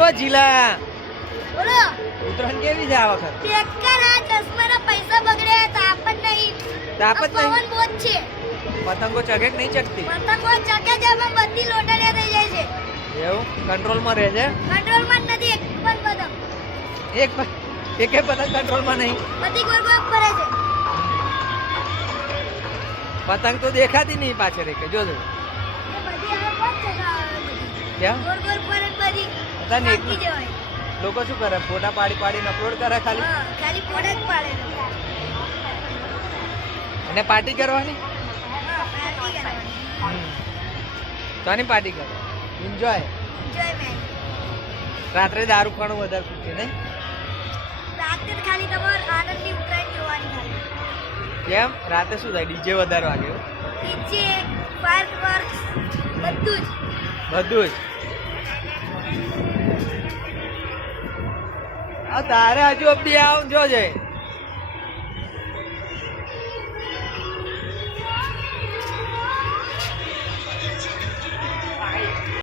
ઓ જીલા બોલો ઉત્તરાયણ કેવી છે આ વખત? બેકાર આ ચશ્માના પૈસા બગડ્યા તાપત નહીં. તાપત નહીં? પવન બહુ જ છે. પતંગો ચગે કે નહીં ચગતી? પતંગો ચગે છે પણ બધી લોટલિયા થઈ જાય છે. એવું કંટ્રોલમાં રહે છે? કંટ્રોલમાં જ નથી એક પણ પતંગ. એક પતંગ કંટ્રોલમાં નહીં. બધી ગોળ ગોળ ફરે છે. પતંગ તો દેખાતી નહીં પાછળ એક જોજો. એ બધી હવે બહુ જ ચગાવે બધી. ક્યાં ગોળ ગોળ ફરે ને બધી પતા નહીં. નાખી જવાય. લોકો શું કરે ફોટા પાડીને અપલોડ કરે ખાલી હા, ખાલી ફોટો જ પાડે છે. અને પાર્ટી કરવાની. હા, પાર્ટી કરવાની. શાની પાર્ટી કરે? એન્જોય. એન્જોયમેન્ટ. રાત્રે દારૂ ખાણું વધારે પૂછે નહીં? રાતે તો ખાલી તમારે આનંદની ઉત્તરાયણ જોવાની ખાલી. કેમ રાતે શું થાય? ડીજે વધારે વાગે એવું? નીચે ફાયરવર્ક્સ બધું જ. બધું જ. તારે હજુ અબી આવ જોજે.